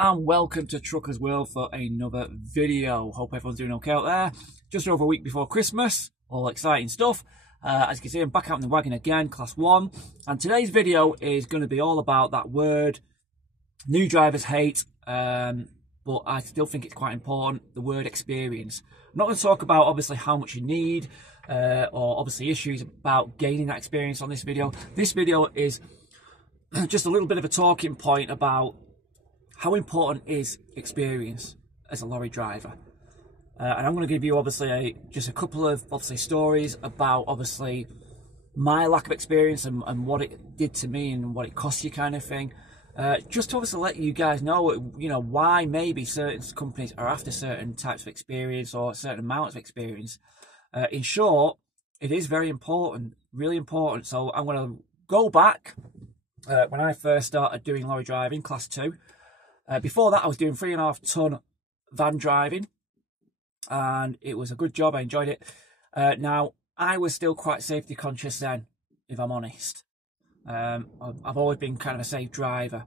and welcome to Truckers World for another video. Hope everyone's doing okay out there. Just over a week before Christmas, all exciting stuff. As you can see, I'm back out in the wagon again, Class 1. And today's video is going to be all about that word new drivers hate, but I still think it's quite important, the word experience. I'm not going to talk about obviously how much you need, or obviously issues about gaining that experience on this video. This video is just a little bit of a talking point about how important is experience as a lorry driver. And I'm going to give you obviously just a couple of stories about obviously my lack of experience and what it did to me and what it cost you, kind of thing. Just to obviously let you guys know, you know, why maybe certain companies are after certain types of experience or certain amounts of experience. In short, it is very important, really important. So I'm going to go back when I first started doing lorry driving, Class 2. Before that, I was doing 3.5 ton van driving, and it was a good job. I enjoyed it. Now, I was still quite safety conscious then, if I'm honest. I've always been kind of a safe driver,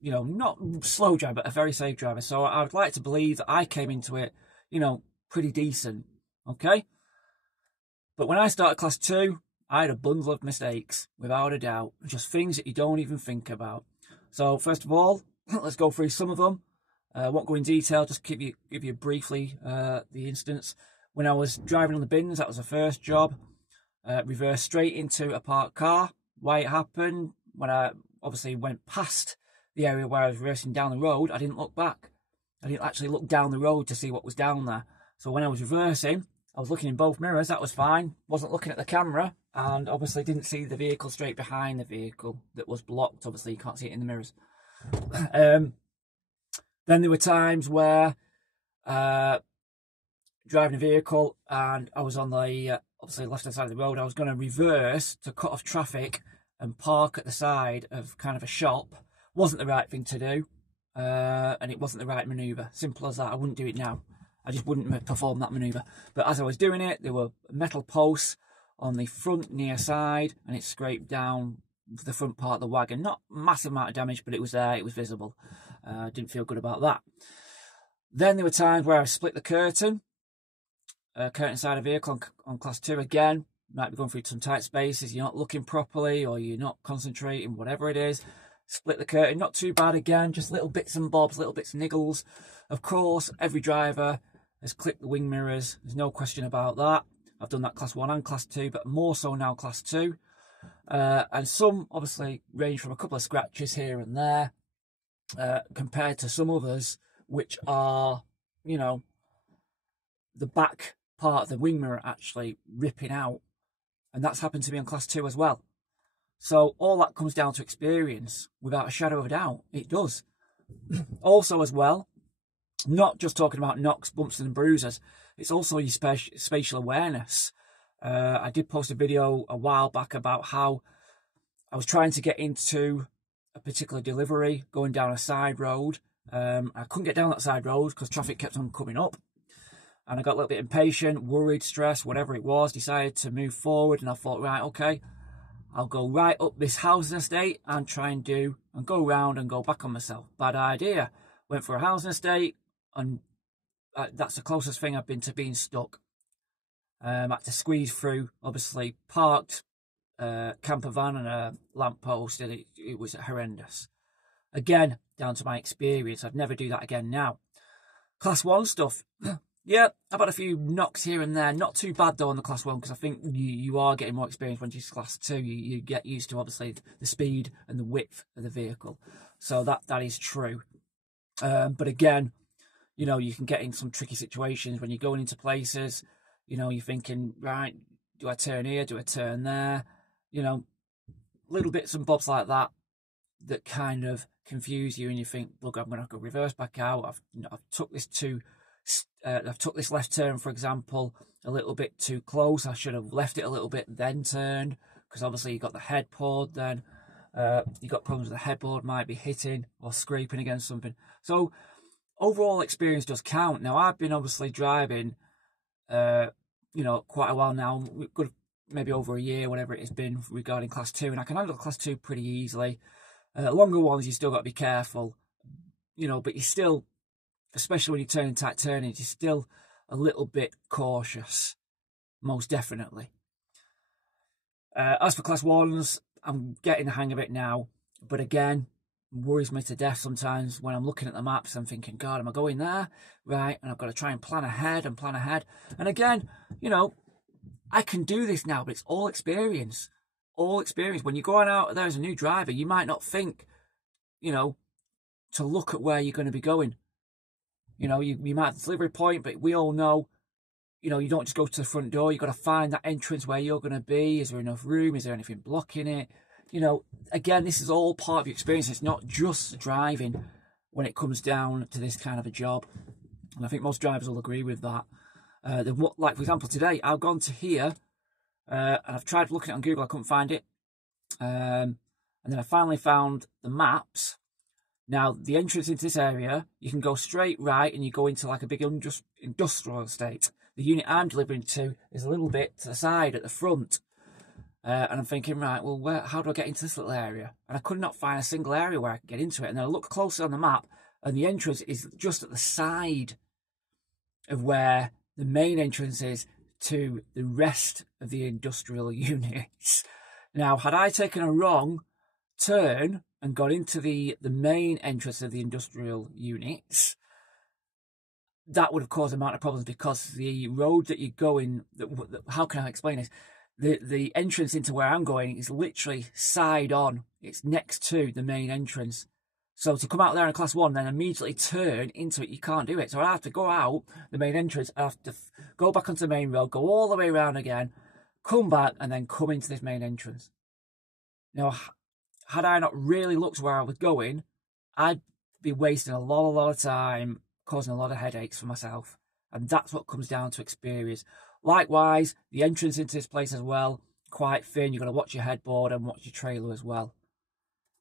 you know, not slow driver, but a very safe driver. So I would like to believe that I came into it, you know, pretty decent, okay? But when I started Class 2, I had a bundle of mistakes, without a doubt, just things that you don't even think about. So first of all, let's go through some of them. I won't go in detail, just give you briefly the instance. When I was driving on the bins, that was the first job. Reversed straight into a parked car. Why it happened, when I obviously went past the area where I was reversing down the road, I didn't look back. I didn't actually look down the road to see what was down there. So when I was reversing, I was looking in both mirrors, that was fine. Wasn't looking at the camera, and obviously didn't see the vehicle straight behind the vehicle that was blocked. Obviously you can't see it in the mirrors. Then there were times where driving a vehicle and I was on the obviously left hand side of the road. I was going to reverse to cut off traffic and park at the side of kind of a shop. Wasn't the right thing to do, and it wasn't the right manoeuvre. Simple as that. I wouldn't do it now. I just wouldn't perform that manoeuvre. But as I was doing it, there were metal posts on the front near side, and it scraped down the front part of the wagon. Not massive amount of damage, but it was there, it was visible. Didn't feel good about that. Then there were times where I split the curtain side of the vehicle on Class 2 again. Might be going through some tight spaces, you're not looking properly or you're not concentrating, whatever it is. Split the curtain, not too bad again, just little bits and bobs, little bits and niggles. Of course, every driver has clipped the wing mirrors, there's no question about that. I've done that Class 1 and Class 2, but more so now Class 2. And some obviously range from a couple of scratches here and there, compared to some others which are, you know, the back part of the wing mirror actually ripping out, and that's happened to me on Class 2 as well. So all that comes down to experience, without a shadow of a doubt. It does. Also as well, not just talking about knocks, bumps and bruises, it's also your spatial awareness. I did post a video a while back about how I was trying to get into a particular delivery going down a side road. I couldn't get down that side road because traffic kept on coming up, and I got a little bit impatient, worried, stressed, whatever it was, decided to move forward. And I thought, right, okay, I'll go right up this housing estate and try and go round and go back on myself. Bad idea. Went for a housing estate, and that's the closest thing I've been to being stuck. I had to squeeze through, obviously parked camper van and a lamp post, and it was horrendous. Again, down to my experience. I'd never do that again now. Class 1 stuff. Yeah, I've had a few knocks here and there. Not too bad though on the Class 1, because I think you are getting more experience when you use Class 2. You get used to obviously the speed and the width of the vehicle. So that is true. But again, you know, you can get in some tricky situations when you're going into places. You know, you're thinking, right, do I turn here? Do I turn there? You know, little bits and bobs like that that kind of confuse you, and you think, look, I'm going to have to reverse back out. I've took this left turn, for example, a little bit too close. I should have left it a little bit, then turned, because obviously you got the headboard. Then you got problems with the headboard, might be hitting or scraping against something. So overall experience does count. Now I've been obviously driving, you know, quite a while now, good, maybe over a year, whatever it has been regarding Class 2, and I can handle Class 2 pretty easily. Longer ones, you still got to be careful. you know, but you're still, especially when you're turning tight turnings, you're still a little bit cautious, most definitely. As for class 1s, I'm getting the hang of it now, but again, worries me to death sometimes when I'm looking at the maps. I'm thinking, God, am I going there? Right, and I've got to try and plan ahead. And again, you know, I can do this now, but it's all experience. All experience. When you're going out there as a new driver, you might not think, you know, to look at where you're going to be going. You know, you might have the delivery point, but we all know, you know, you don't just go to the front door. You've got to find that entrance where you're going to be. Is there enough room? Is there anything blocking it? You know, again, this is all part of your experience. It's not just driving when it comes down to this kind of a job. And I think most drivers will agree with that. Like, for example, today, I've gone to here and I've tried looking at it on Google. I couldn't find it. And then I finally found the maps. Now, the entrance into this area, you can go straight right and you go into like a big industrial estate. The unit I'm delivering to is a little bit to the side at the front. And I'm thinking, right, well, how do I get into this little area? And I could not find a single area where I could get into it. And then I look closer on the map and the entrance is just at the side of where the main entrance is to the rest of the industrial units. Now, had I taken a wrong turn and got into the main entrance of the industrial units, that would have caused a amount of problems, because the road that you're going, how can I explain this? The entrance into where I'm going is literally side on. It's next to the main entrance. So to come out there in class 1, then immediately turn into it, you can't do it. So I have to go out the main entrance, I have to go back onto the main road, go all the way around again, come back, and then come into this main entrance. Now, had I not really looked where I was going, I'd be wasting a lot of time, causing a lot of headaches for myself. And that's what comes down to experience. Likewise, the entrance into this place as well, quite thin. You've got to watch your headboard and watch your trailer as well.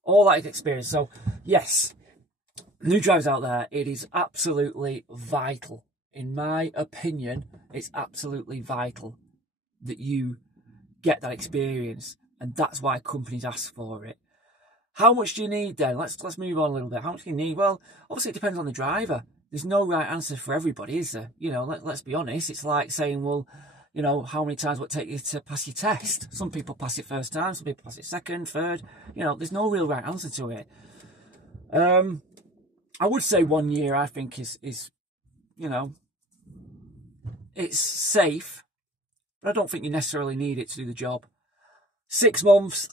All that is experience. So, yes, new drivers out there, it is absolutely vital. In my opinion, it's absolutely vital that you get that experience. And that's why companies ask for it. How much do you need then? Let's move on a little bit. How much do you need? Well, obviously it depends on the driver. There's no right answer for everybody, is there? You know, let's be honest. It's like saying, well, you know, how many times will it take you to pass your test? Some people pass it first time, some people pass it second, third. You know, there's no real right answer to it. I would say 1 year, I think, is you know, it's safe, but I don't think you necessarily need it to do the job. 6 months,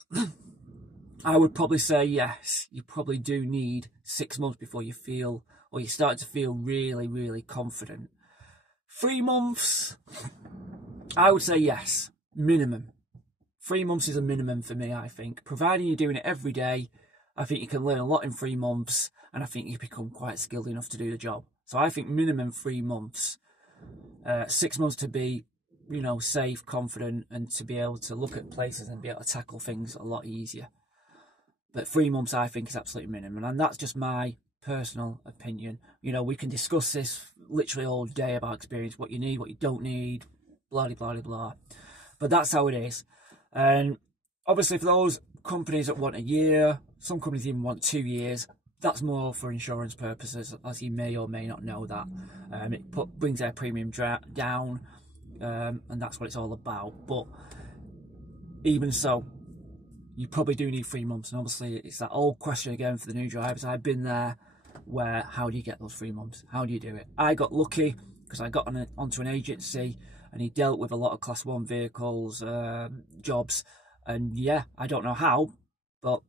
I would probably say yes. You probably do need 6 months before you feel, or you start to feel really confident. 3 months, I would say yes, minimum. 3 months is a minimum for me, I think. Providing you're doing it every day, I think you can learn a lot in 3 months, and I think you become quite skilled enough to do the job. So I think minimum 3 months. 6 months to be, you know, safe, confident, and to be able to look at places and be able to tackle things a lot easier. But 3 months, I think, is absolutely minimum, and that's just my personal opinion. You know, we can discuss this literally all day about experience, what you need, what you don't need, blah blah blah. But that's how it is. And obviously, for those companies that want a year, some companies even want 2 years. That's more for insurance purposes, as you may or may not know that. It brings their premium down, and that's what it's all about. But even so, you probably do need 3 months. And obviously, it's that old question again for the new drivers. I've been there, where how do you get those 3 months? How do you do it? I got lucky because I got onto an agency, and he dealt with a lot of class 1 vehicles, jobs. And yeah, I don't know how, but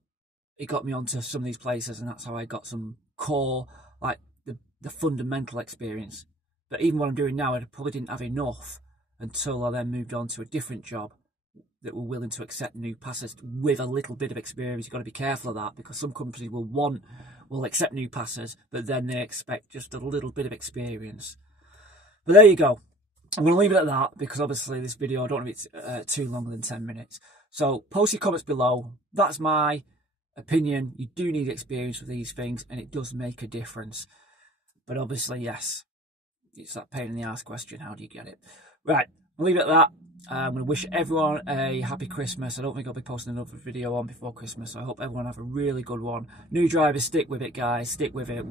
it got me onto some of these places, and that's how I got some core, like the fundamental experience. But even what I'm doing now, I probably didn't have enough until I then moved on to a different job that were willing to accept new passers with a little bit of experience. You've got to be careful of that, because some companies will accept new passers, but then they expect just a little bit of experience. But there you go. I'm going to leave it at that, because obviously this video, I don't want it too longer than 10 minutes. So post your comments below. That's my opinion. You do need experience with these things, and it does make a difference. But obviously, yes, it's that pain in the ass question. How do you get it? Right, I'll leave it at that. I'm going to wish everyone a happy Christmas. I don't think I'll be posting another video on before Christmas, so I hope everyone have a really good one. New drivers, stick with it, guys. Stick with it.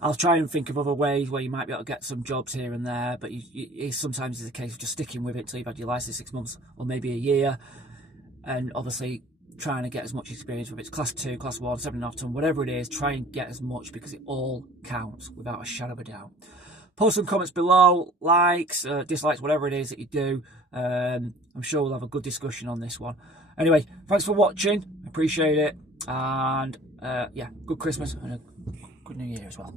I'll try and think of other ways where you might be able to get some jobs here and there, but it sometimes is a case of just sticking with it till you've had your license 6 months or maybe a year, and obviously trying to get as much experience, whether it's class 2, class 1, 7.5 ton, whatever it is. Try and get as much, because it all counts without a shadow of a doubt. Post some comments below, likes, dislikes, whatever it is that you do. I'm sure we'll have a good discussion on this one. Anyway, thanks for watching. Appreciate it. And yeah, good Christmas and a good New Year as well.